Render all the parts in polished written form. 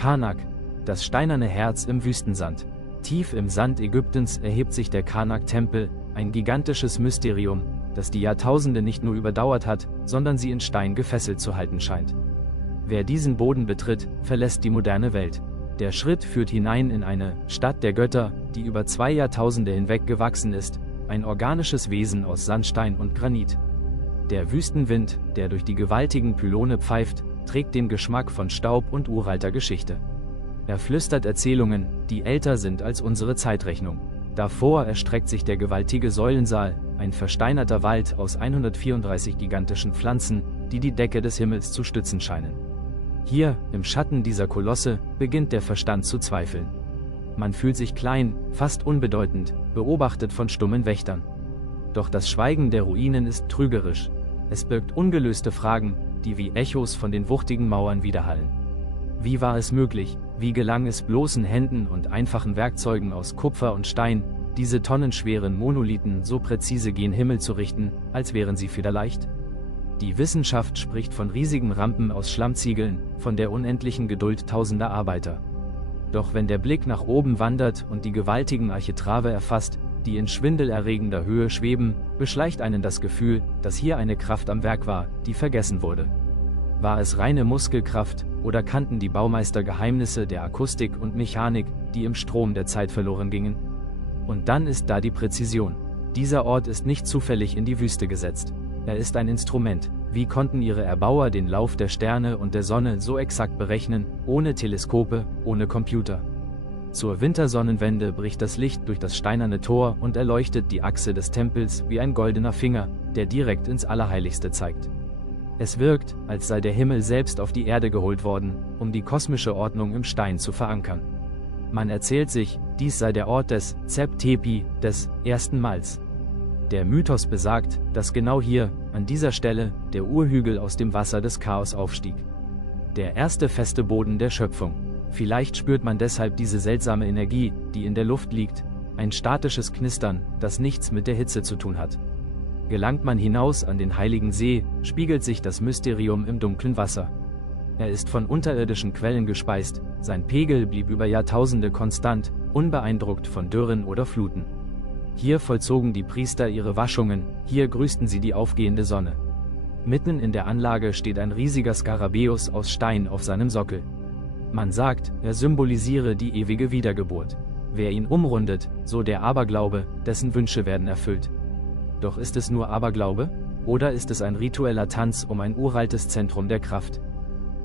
Karnak, das steinerne Herz im Wüstensand. Tief im Sand Ägyptens erhebt sich der Karnak-Tempel, ein gigantisches Mysterium, das die Jahrtausende nicht nur überdauert hat, sondern sie in Stein gefesselt zu halten scheint. Wer diesen Boden betritt, verlässt die moderne Welt. Der Schritt führt hinein in eine Stadt der Götter, die über 2 Jahrtausende hinweg gewachsen ist, ein organisches Wesen aus Sandstein und Granit. Der Wüstenwind, der durch die gewaltigen Pylone pfeift, trägt den Geschmack von Staub und uralter Geschichte. Er flüstert Erzählungen, die älter sind als unsere Zeitrechnung. Davor erstreckt sich der gewaltige Säulensaal, ein versteinerter Wald aus 134 gigantischen Pflanzen, die die Decke des Himmels zu stützen scheinen. Hier, im Schatten dieser Kolosse, beginnt der Verstand zu zweifeln. Man fühlt sich klein, fast unbedeutend, beobachtet von stummen Wächtern. Doch das Schweigen der Ruinen ist trügerisch. Es birgt ungelöste Fragen, die wie Echos von den wuchtigen Mauern widerhallen. Wie war es möglich, wie gelang es bloßen Händen und einfachen Werkzeugen aus Kupfer und Stein, diese tonnenschweren Monolithen so präzise gen Himmel zu richten, als wären sie federleicht? Die Wissenschaft spricht von riesigen Rampen aus Schlammziegeln, von der unendlichen Geduld tausender Arbeiter. Doch wenn der Blick nach oben wandert und die gewaltigen Architrave erfasst, die in schwindelerregender Höhe schweben, beschleicht einen das Gefühl, dass hier eine Kraft am Werk war, die vergessen wurde. War es reine Muskelkraft, oder kannten die Baumeister Geheimnisse der Akustik und Mechanik, die im Strom der Zeit verloren gingen? Und dann ist da die Präzision. Dieser Ort ist nicht zufällig in die Wüste gesetzt. Er ist ein Instrument. Wie konnten ihre Erbauer den Lauf der Sterne und der Sonne so exakt berechnen, ohne Teleskope, ohne Computer? Zur Wintersonnenwende bricht das Licht durch das steinerne Tor und erleuchtet die Achse des Tempels wie ein goldener Finger, der direkt ins Allerheiligste zeigt. Es wirkt, als sei der Himmel selbst auf die Erde geholt worden, um die kosmische Ordnung im Stein zu verankern. Man erzählt sich, dies sei der Ort des Zep-Tepi, des ersten Mals. Der Mythos besagt, dass genau hier, an dieser Stelle, der Urhügel aus dem Wasser des Chaos aufstieg. Der erste feste Boden der Schöpfung. Vielleicht spürt man deshalb diese seltsame Energie, die in der Luft liegt, ein statisches Knistern, das nichts mit der Hitze zu tun hat. Gelangt man hinaus an den heiligen See, spiegelt sich das Mysterium im dunklen Wasser. Er ist von unterirdischen Quellen gespeist, sein Pegel blieb über Jahrtausende konstant, unbeeindruckt von Dürren oder Fluten. Hier vollzogen die Priester ihre Waschungen, hier grüßten sie die aufgehende Sonne. Mitten in der Anlage steht ein riesiger Skarabäus aus Stein auf seinem Sockel. Man sagt, er symbolisiere die ewige Wiedergeburt. Wer ihn umrundet, so der Aberglaube, dessen Wünsche werden erfüllt. Doch ist es nur Aberglaube? Oder ist es ein ritueller Tanz um ein uraltes Zentrum der Kraft?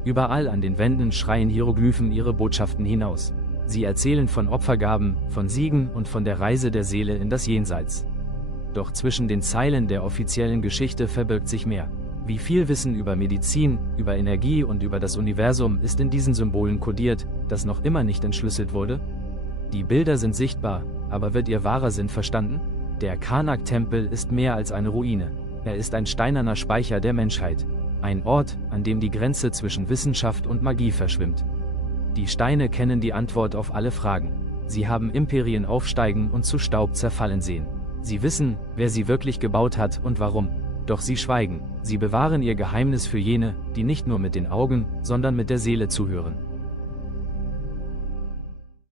Überall an den Wänden schreien Hieroglyphen ihre Botschaften hinaus. Sie erzählen von Opfergaben, von Siegen und von der Reise der Seele in das Jenseits. Doch zwischen den Zeilen der offiziellen Geschichte verbirgt sich mehr. Wie viel Wissen über Medizin, über Energie und über das Universum ist in diesen Symbolen kodiert, das noch immer nicht entschlüsselt wurde? Die Bilder sind sichtbar, aber wird ihr wahrer Sinn verstanden? Der Karnak-Tempel ist mehr als eine Ruine. Er ist ein steinerner Speicher der Menschheit. Ein Ort, an dem die Grenze zwischen Wissenschaft und Magie verschwimmt. Die Steine kennen die Antwort auf alle Fragen. Sie haben Imperien aufsteigen und zu Staub zerfallen sehen. Sie wissen, wer sie wirklich gebaut hat und warum. Doch sie schweigen. Sie bewahren ihr Geheimnis für jene, die nicht nur mit den Augen, sondern mit der Seele zuhören.